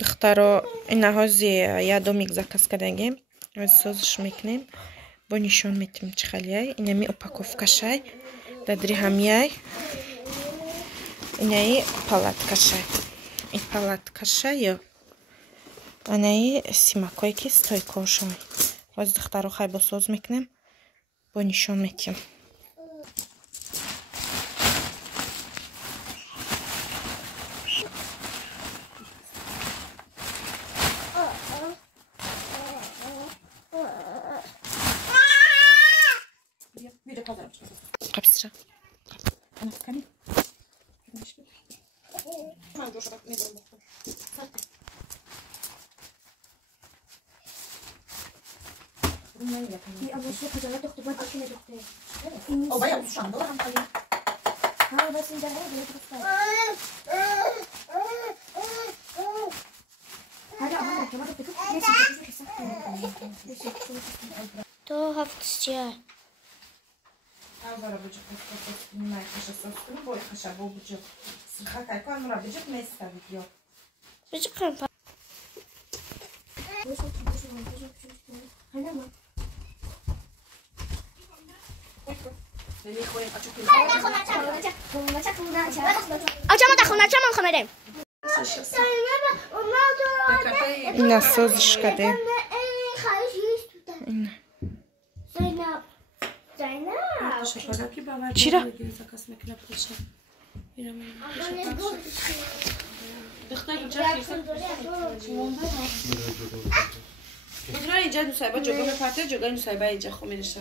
دخترا این هازی یادومیک زکس کردیم از سازش میکنیم با نشون میتیم چخالیای اینمی اپاکوفکا شای دادری همیای اینایی پالاتکا شای این پالاتکا شای اینایی سیماکوی که ستایکو شای باز دخترا خیلی با ساز میکنیم با نشون میتیم قبسرة أنا فكرني ما ندورش بقى ميدو المخطوط في أول شيء خجلت أخطبات كنا دكتور أو بيا بس شان دور عم قليل ها بس إنت هاي بيا تكفى هذا أمر كمان تكفى تو هفتشيا أنا بجيب خطوط ما يخش الصوت بوي خش أبو بجيب سخاك كان مرة بجيب ما يستوي بيجي كم این سازش کردیم این چرا؟ اینجا نوسایبا جوگا میپرده جوگا نوسایبا اینجا خو میرسه